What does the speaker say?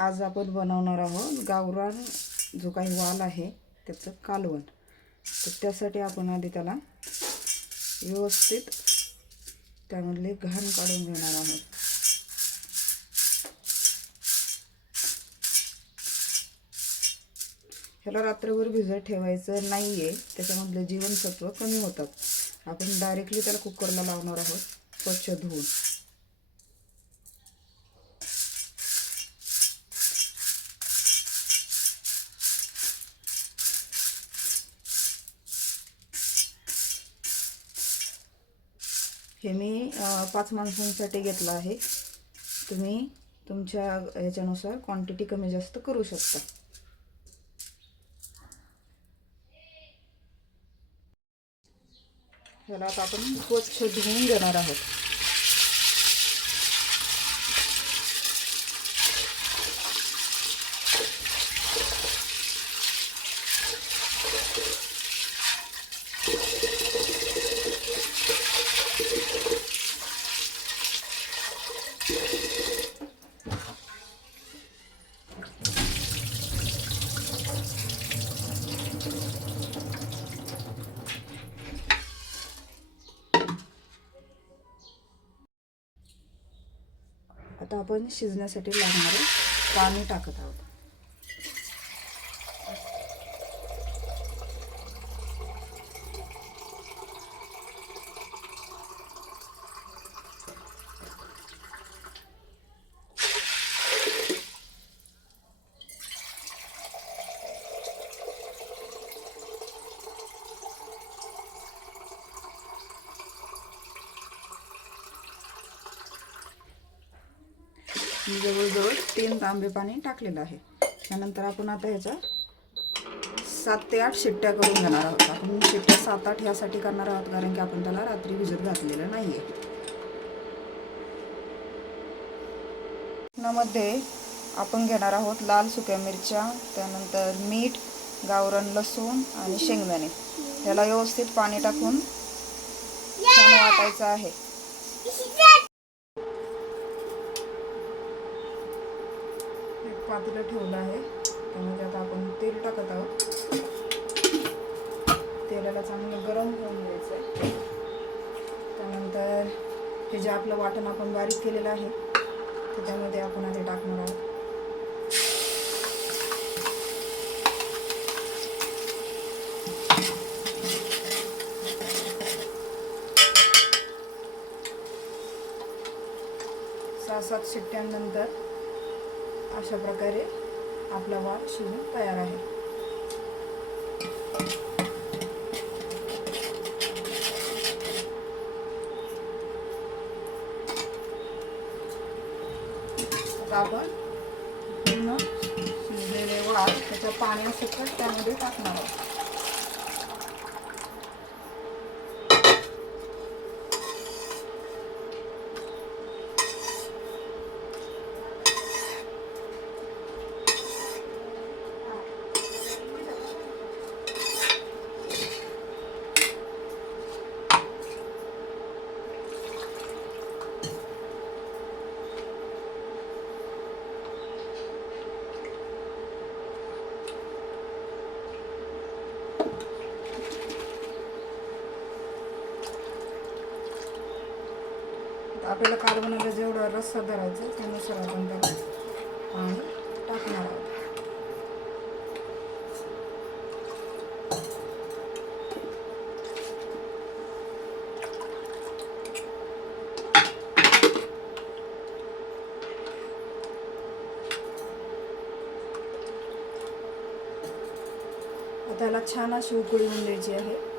आज आपण बनवणार आहोत गावरान जो काही वाल आहे त्याचं कालवण। तर त्यासाठी आपण आधी त्याला व्यवस्थित त्यामधले घाण काढून घेणार आहोत। ह्याला रात्रभर भिजत ठेवायचं नाहीये, त्याच्यामधले जीवनसत्व कमी होतात। आपण डायरेक्टली त्याला कुकरला लावणार आहोत स्वच्छ धुवून। हे मी 5 माणसांसाठी घेतलं आहे। तुम्ही तुमच्या याच्यानुसार क्वांटिटी कमी जास्त करू शकता। ह्याला आता आपण स्वच्छ धुवून घेणार आहोत। आता आपण शिजण्यासाठी लागणारे पाणी टाकत आहोत। जवळजवळ 3 तांबे पाणी टाकलेलं आहे। त्यानंतर आपण आता ह्याच्या 7 ते 8 शिट्ट्या करून घेणार आहोत। आपण शिट्ट्या 7-8 ह्यासाठी करणार आहोत कारण की आपण त्याला रात्री भिजत घातलेलं नाहीये। मध्ये आपण घेणार आहोत लाल सुक्या मिरच्या, त्यानंतर मीठ, गावरान लसूण आणि शेंगदाणे। ह्याला व्यवस्थित पाणी टाकून छान वाटायचं आहे। पातेलं ठेवलं आहे, त्यामध्ये आता आपण तेल टाकत आहोत। तेलाला चांगलं गरम होऊन द्यायचं आहे। त्यानंतर हे जे आपलं वाटण आपण बारीक केलेलं आहे ते त्यामध्ये आपण आधी टाकणार आहोत। सहा 7 शिट्ट्यांनंतर अशा प्रकारे आपला वाल शिजून तयार आहे। आता आपण पूर्ण शिजलेले वाल त्याच्या पाण्यासकट त्यामध्ये टाकणार आहोत। आपल्याला कालवणाला जेवढा रस्सा धरायचा त्यानुसार आपण त्याला पाणी टाकणार आहोत। त्याला छान अशी उकळी येऊन द्यायची आहे।